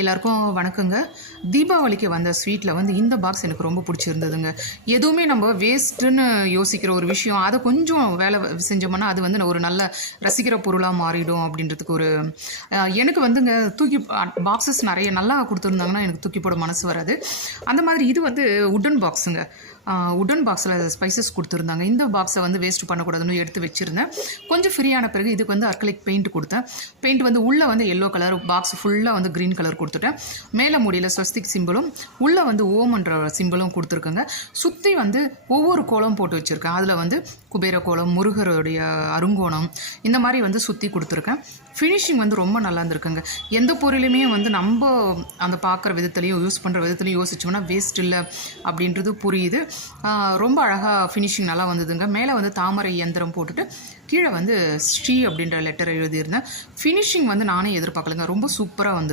எல்லாருக்கும் வணக்கங்க. தீபாவளிக்கு வந்த ஸ்வீட்டில் வந்து இந்த பாக்ஸ் எனக்கு ரொம்ப பிடிச்சிருந்ததுங்க. எதுவுமே நம்ம வேஸ்ட்டுன்னு யோசிக்கிற ஒரு விஷயம், அதை கொஞ்சம் வேலை செஞ்சோம்னா அது வந்து ஒரு நல்ல ரசிக்கிற பொருளாக மாறிடும் அப்படின்றதுக்கு ஒரு எனக்கு வந்துங்க தூக்கி பாக்ஸஸ் நிறைய நல்லா கொடுத்துருந்தாங்கன்னா எனக்கு தூக்கி போட மனசு வராது. அந்த மாதிரி இது வந்து உட்டன் பாக்ஸுங்க. உட்டன் பாக்ஸில் ஸ்பைசஸ் கொடுத்துருந்தாங்க. இந்த பாக்ஸை வந்து வேஸ்ட் பண்ணக்கூடாதுன்னு எடுத்து வச்சுருந்தேன். கொஞ்சம் ஃப்ரீயான பிறகு இதுக்கு வந்து அர்க்லிக் பெயிண்ட் கொடுத்தேன். பெயிண்ட் வந்து உள்ளே வந்து எல்லோ கலர், பாக்ஸ் ஃபுல்லாக வந்து க்ரீன் கலர் கொடுத்துட்டேன். மேலே மூடியில் ஸ்வஸ்திக் சிம்பிளும் உள்ளே வந்து ஓம்ன்ற சிம்பிளும் கொடுத்துருக்கேங்க. சுற்றி வந்து ஒவ்வொரு கோலம் போட்டு வச்சுருக்கேன். அதில் வந்து குபேர கோலம், முருகருடைய அருங்கோணம், இந்த மாதிரி வந்து சுற்றி கொடுத்துருக்கேன். ஃபினிஷிங் வந்து ரொம்ப நல்லா இருந்திருக்குங்க. எந்த பொருளையுமே வந்து நம்ம அந்த பார்க்குற விதத்துலையும் யூஸ் பண்ணுற விதத்துலையும் யோசிச்சோம்னா வேஸ்ட் இல்லை அப்படின்றது புரியுது. ரொம்ப அழகாக ஃபினிஷிங் நல்லா வந்ததுங்க. மேலே வந்து தாமரை இயந்திரம் போட்டுட்டு கீழே வந்து ஸ்ரீ அப்படின்ற லெட்டர் எழுதியிருந்தேன். ஃபினிஷிங் வந்து நானே எதிர்பார்க்கலைங்க. ரொம்ப சூப்பராக வந்திருக்கு.